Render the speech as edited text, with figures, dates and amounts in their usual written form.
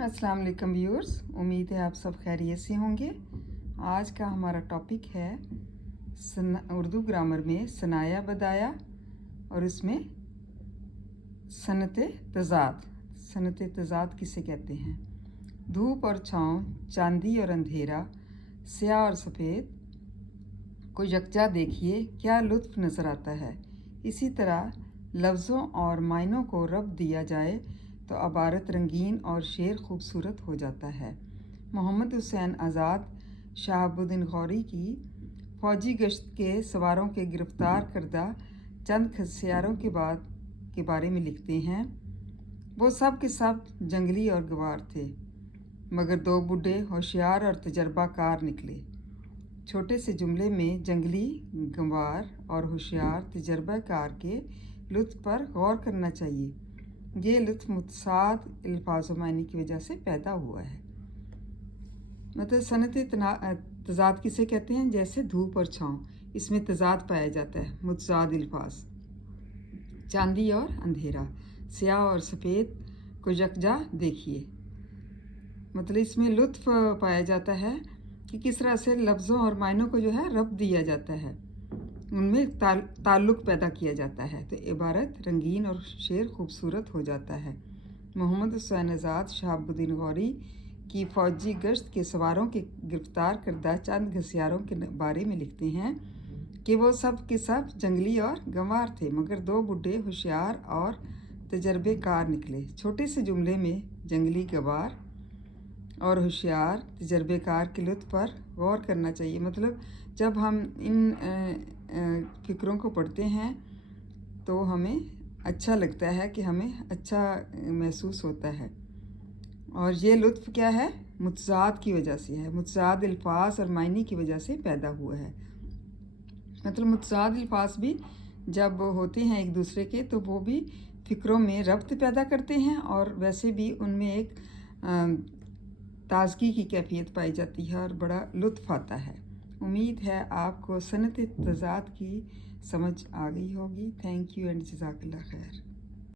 अस्सलाम वालेकुम व्यूअर्स, उम्मीद है आप सब खैरियत से होंगे। आज का हमारा टॉपिक है उर्दू ग्रामर में सनाया बदाया और उसमें सनत तज़ाद। सनत तज़ाद किसे कहते हैं? धूप और छाँव, चांदी और अंधेरा, स्याह और सफ़ेद को यकजा देखिए, क्या लुत्फ़ नज़र आता है। इसी तरह लफ्ज़ों और मायनों को रब्त दिया जाए तो अबारत रंगीन और शेर खूबसूरत हो जाता है। मोहम्मद हुसैन आज़ाद शहाबुद्दीन गौरी की फ़ौजी गश्त के सवारों के गिरफ़्तार करदा चंद खसियारों के बारे में लिखते हैं। वो सब के सब जंगली और गवार थे, मगर दो बूढ़े होशियार और तजर्बाकार निकले। छोटे से जुमले में जंगली, गंवार और होशियार तजर्बाकार के लुत्फ़ पर गौर करना चाहिए। ये लुत्फ़ मुतसाद अल्फाज़ मानी की वजह से पैदा हुआ है। मतलब सनत तज़ाद किसे कहते हैं? जैसे धूप और छाँव, इसमें तज़ाद पाया जाता है। मुतसाद अल्फाज, चांदी और अंधेरा, स्याह और सफ़ेद को यकजा देखिए। मतलब इसमें लुत्फ़ पाया जाता है कि किस तरह से लफ्ज़ों और मायनों को जो है रब्त दिया जाता है, उनमें ताल्लुक़ पैदा किया जाता है, तो इबारत रंगीन और शेर खूबसूरत हो जाता है। मोहम्मद हुसैन आज़ाद शहाबुद्दीन गौरी की फ़ौजी गश्त के सवारों के गिरफ़्तार करदा चंद घसियारों के बारे में लिखते हैं कि वो सब के सब जंगली और गंवार थे, मगर दो बूढ़े होशियार और तजर्बेकार निकले। छोटे से जुमले में जंगली, गंवार और होशियार तजर्बेकार के लुत्फ़ पर गौर करना चाहिए। मतलब जब हम इन फ़िक्रों को पढ़ते हैं तो हमें अच्छा लगता है, कि हमें अच्छा महसूस होता है। और ये लुत्फ़ क्या है? मुतज़ाद की वजह से है। मुतज़ाद अल्फाज और मायने की वजह से पैदा हुआ है। मतलब मुतज़ाद अल्फाज भी जब होते हैं एक दूसरे के, तो वो भी फ़िक्रों में रब्त पैदा करते हैं और वैसे भी उनमें एक ताज़गी की कैफियत पाई जाती है और बड़ा लुत्फ़ आता है। उम्मीद है आपको सनत तज़ाद की समझ आ गई होगी। थैंक यू एंड जज़ाकल्लाह खैर।